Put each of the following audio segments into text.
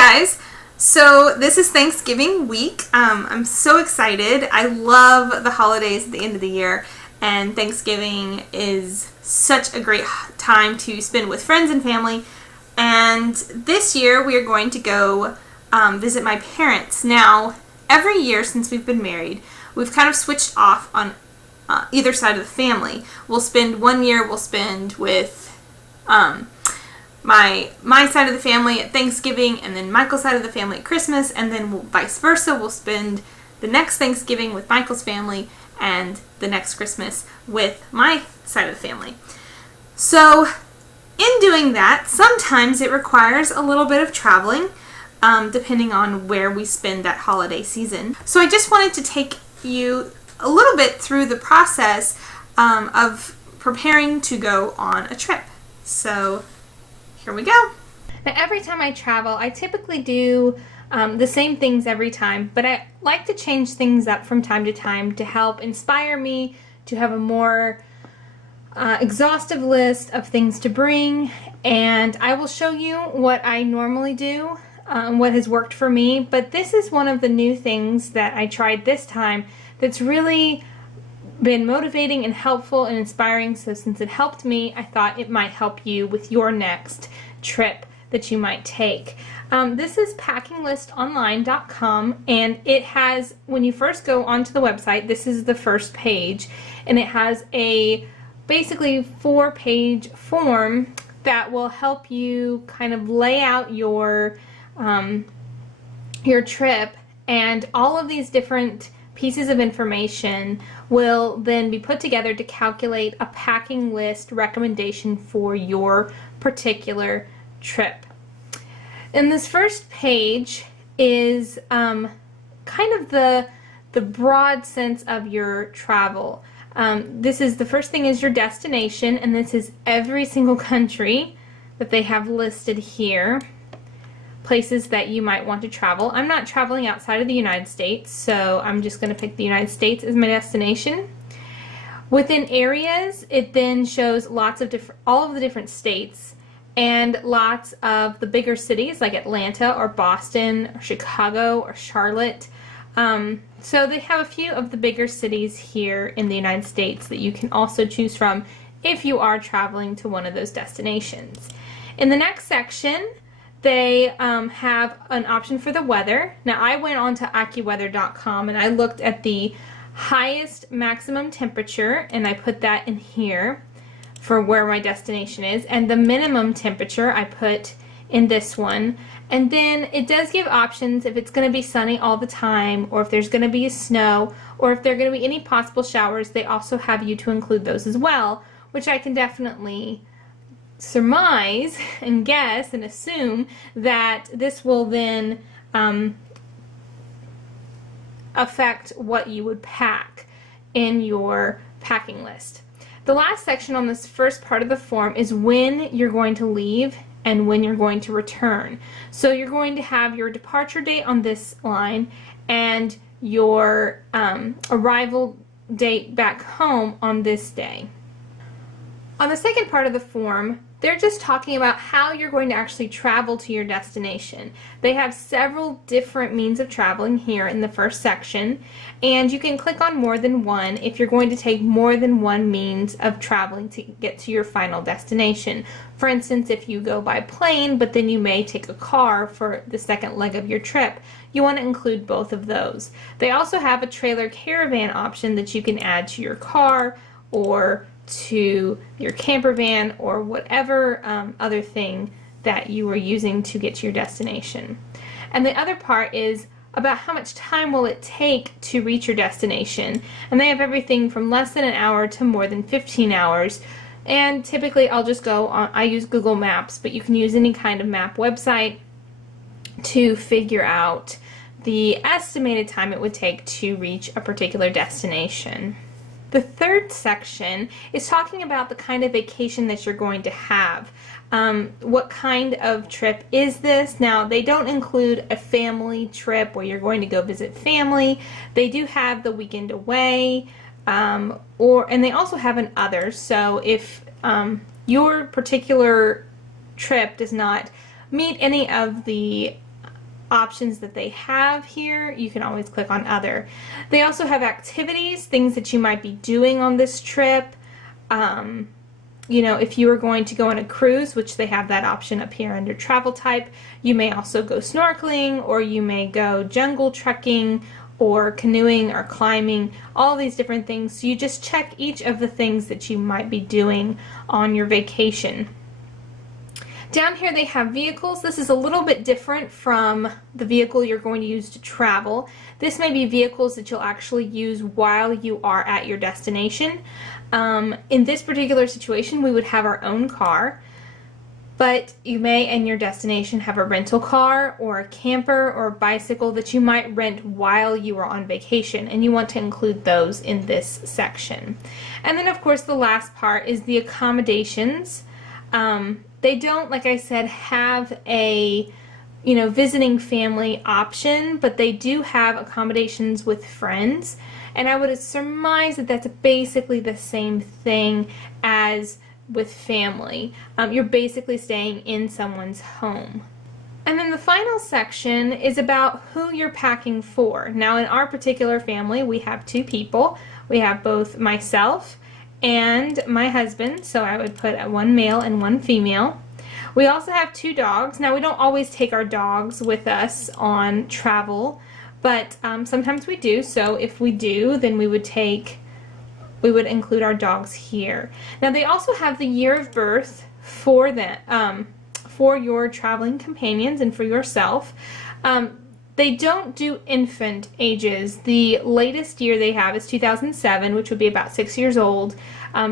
guys, so this is Thanksgiving week. I'm so excited. I love the holidays at the end of the year, and Thanksgiving is such a great time to spend with friends and family. And this year we are going to go visit my parents. Now, every year since we've been married, we've kind of switched off on either side of the family. We'll spend one year with my side of the family at Thanksgiving, and then Michael's side of the family at Christmas, and then vice versa. We'll spend the next Thanksgiving with Michael's family and the next Christmas with my side of the family. So in doing that, sometimes it requires a little bit of traveling, depending on where we spend that holiday season. So I just wanted to take you a little bit through the process of preparing to go on a trip. So here we go. Now, every time I travel, I typically do the same things every time, but I like to change things up from time to time to help inspire me to have a more exhaustive list of things to bring. And I will show you what I normally do, what has worked for me, but this is one of the new things that I tried this time that's really been motivating and helpful and inspiring. So since it helped me, I thought it might help you with your next trip that you might take. This is packinglistonline.com, and it has, when you first go onto the website, this is the first page, and it has a basically 4-page form that will help you kind of lay out your trip, and all of these different pieces of information will then be put together to calculate a packing list recommendation for your particular trip. And this first page is kind of the broad sense of your travel. This is the first thing is your destination, and this is every single country that they have listed here. Places that you might want to travel. I'm not traveling outside of the United States, so I'm just going to pick the United States as my destination. Within areas, it then shows lots of all of the different states and lots of the bigger cities like Atlanta or Boston or Chicago or Charlotte. So they have a few of the bigger cities here in the United States that you can also choose from if you are traveling to one of those destinations. In the next section, they have an option for the weather. Now, I went on to AccuWeather.com and I looked at the highest maximum temperature, and I put that in here for where my destination is, and the minimum temperature I put in this one. And then it does give options if it's going to be sunny all the time, or if there's going to be snow, or if there are going to be any possible showers. They also have you to include those as well, which I can definitely surmise and guess and assume that this will then affect what you would pack in your packing list. The last section on this first part of the form is when you're going to leave and when you're going to return. So you're going to have your departure date on this line and your arrival date back home on this day. On the second part of the form, they're just talking about how you're going to actually travel to your destination. They have several different means of traveling here in the first section, and you can click on more than one if you're going to take more than one means of traveling to get to your final destination. For instance, if you go by plane, but then you may take a car for the second leg of your trip, you want to include both of those. They also have a trailer caravan option that you can add to your car or to your camper van or whatever other thing that you are using to get to your destination. And the other part is about how much time will it take to reach your destination. And they have everything from less than an hour to more than 15 hours. And typically I'll just go on, I use Google Maps, but you can use any kind of map website to figure out the estimated time it would take to reach a particular destination. The third section is talking about the kind of vacation that you're going to have. What kind of trip is this? Now, they don't include a family trip where you're going to go visit family. They do have the weekend away, and they also have an other. So if your particular trip does not meet any of the options that they have here, you can always click on other. They also have activities, things that you might be doing on this trip. You know, if you are going to go on a cruise, which they have that option up here under travel type, you may also go snorkeling, or you may go jungle trekking, or canoeing, or climbing, all these different things. So you just check each of the things that you might be doing on your vacation. Down here they have vehicles. This is a little bit different from the vehicle you're going to use to travel. This may be vehicles that you'll actually use while you are at your destination. In this particular situation, we would have our own car, but you may in your destination have a rental car or a camper or a bicycle that you might rent while you are on vacation, and you want to include those in this section. And then of course the last part is the accommodations. They don't, like I said, have a, you know, visiting family option, but they do have accommodations with friends, and I would surmise that that's basically the same thing as with family. You're basically staying in someone's home. And then the final section is about who you're packing for. Now in our particular family, we have 2 people. We have both myself and my husband, so I would put 1 male and 1 female. We also have 2 dogs. Now we don't always take our dogs with us on travel, but sometimes we do. So if we do, then we would include our dogs here. Now they also have the year of birth for for your traveling companions and for yourself. They don't do infant ages. The latest year they have is 2007, which would be about 6 years old.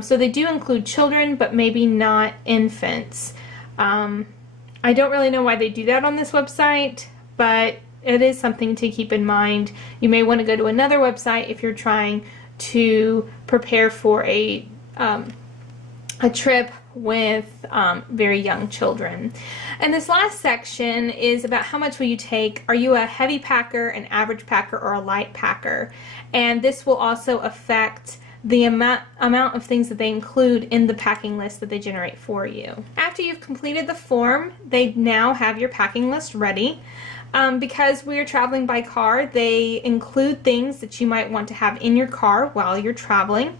So they do include children, but maybe not infants. I don't really know why they do that on this website, but it is something to keep in mind. You may want to go to another website if you're trying to prepare for a trip with very young children. And this last section is about how much will you take. Are you a heavy packer, an average packer, or a light packer? And this will also affect the amount of things that they include in the packing list that they generate for you. After you've completed the form, they now have your packing list ready. Because we are traveling by car, they include things that you might want to have in your car while you're traveling.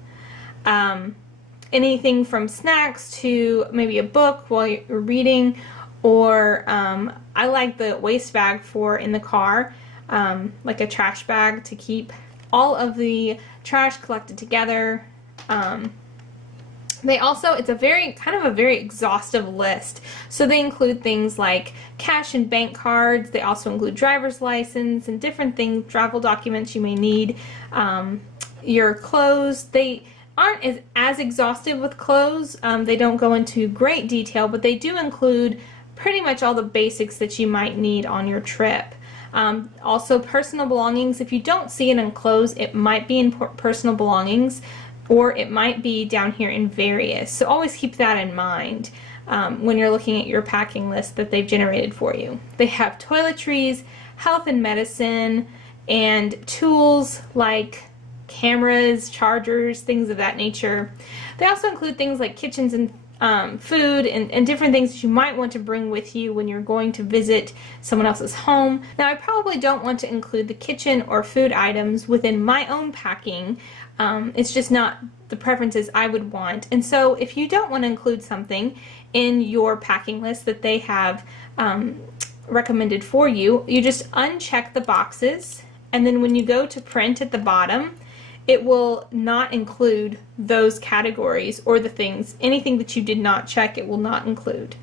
Anything from snacks to maybe a book while you're reading, or I like the waste bag for in the car, like a trash bag to keep all of the trash collected together. They also, it's a very exhaustive list. So they include things like cash and bank cards. They also include driver's license and different things, travel documents you may need. Your clothes, they aren't as exhaustive with clothes. They don't go into great detail, but they do include pretty much all the basics that you might need on your trip. Also personal belongings. If you don't see it in clothes, it might be in personal belongings, or it might be down here in various. So always keep that in mind when you're looking at your packing list that they've generated for you. They have toiletries, health and medicine, and tools like cameras, chargers, things of that nature. They also include things like kitchens and food and different things that you might want to bring with you when you're going to visit someone else's home. Now I probably don't want to include the kitchen or food items within my own packing. It's just not the preferences I would want. And so if you don't want to include something in your packing list that they have recommended for you, you just uncheck the boxes, and then when you go to print at the bottom, it will not include those categories or the things, anything that you did not check, it will not include.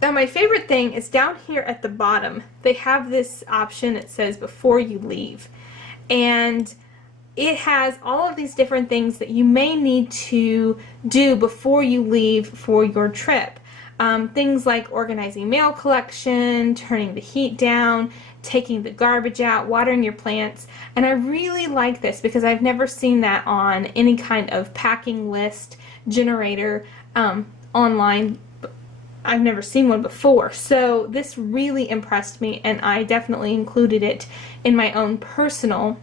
Now my favorite thing is down here at the bottom, they have this option that says before you leave. And it has all of these different things that you may need to do before you leave for your trip. Things like organizing mail collection, turning the heat down, taking the garbage out, watering your plants. And I really like this because I've never seen that on any kind of packing list generator online. I've never seen one before. So this really impressed me, and I definitely included it in my own personal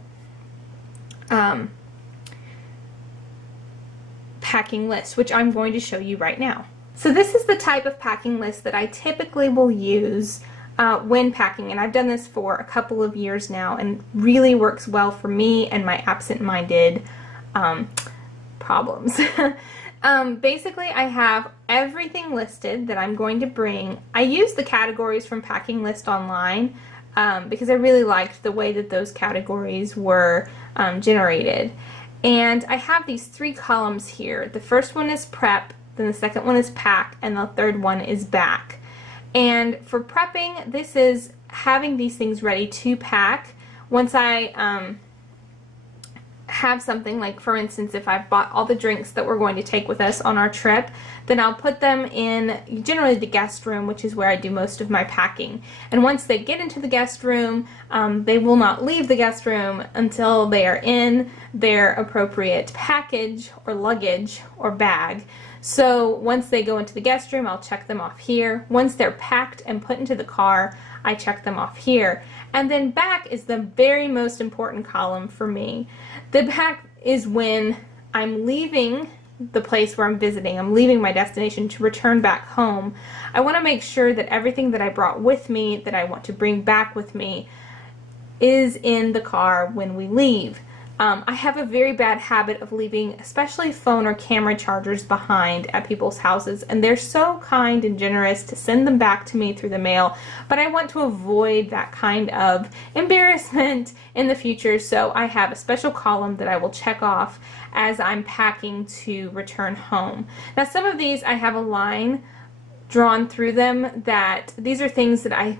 packing list, which I'm going to show you right now. So this is the type of packing list that I typically will use when packing, and I've done this for a couple of years now and really works well for me and my absent-minded problems. Basically, I have everything listed that I'm going to bring. I use the categories from Packing List Online because I really liked the way that those categories were generated. And I have these 3 columns here. The first one is prep, then the second one is pack, and the third one is back. And for prepping, this is having these things ready to pack. Once I have something, like for instance, if I've bought all the drinks that we're going to take with us on our trip, then I'll put them in generally the guest room, which is where I do most of my packing. And once they get into the guest room, they will not leave the guest room until they are in their appropriate package or luggage or bag. So once they go into the guest room, I'll check them off here. Once they're packed and put into the car, I check them off here. And then back is the very most important column for me. The back is when I'm leaving the place where I'm visiting. I'm leaving my destination to return back home. I want to make sure that everything that I brought with me, that I want to bring back with me, is in the car when we leave. I have a very bad habit of leaving especially phone or camera chargers behind at people's houses, and they're so kind and generous to send them back to me through the mail, but I want to avoid that kind of embarrassment in the future, so I have a special column that I will check off as I'm packing to return home. Now some of these I have a line drawn through them that these are things that I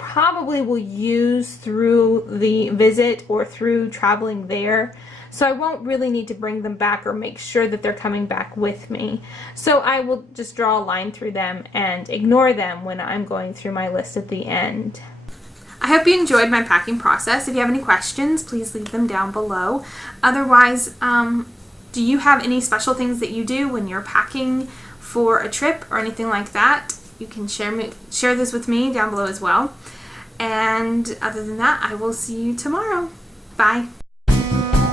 probably will use through the visit or through traveling there, so I won't really need to bring them back or make sure that they're coming back with me. So I will just draw a line through them and ignore them when I'm going through my list at the end. I hope you enjoyed my packing process. If you have any questions, please leave them down below. Otherwise, do you have any special things that you do when you're packing for a trip or anything like that? You can share this with me down below as well. And other than that, I will see you tomorrow. Bye.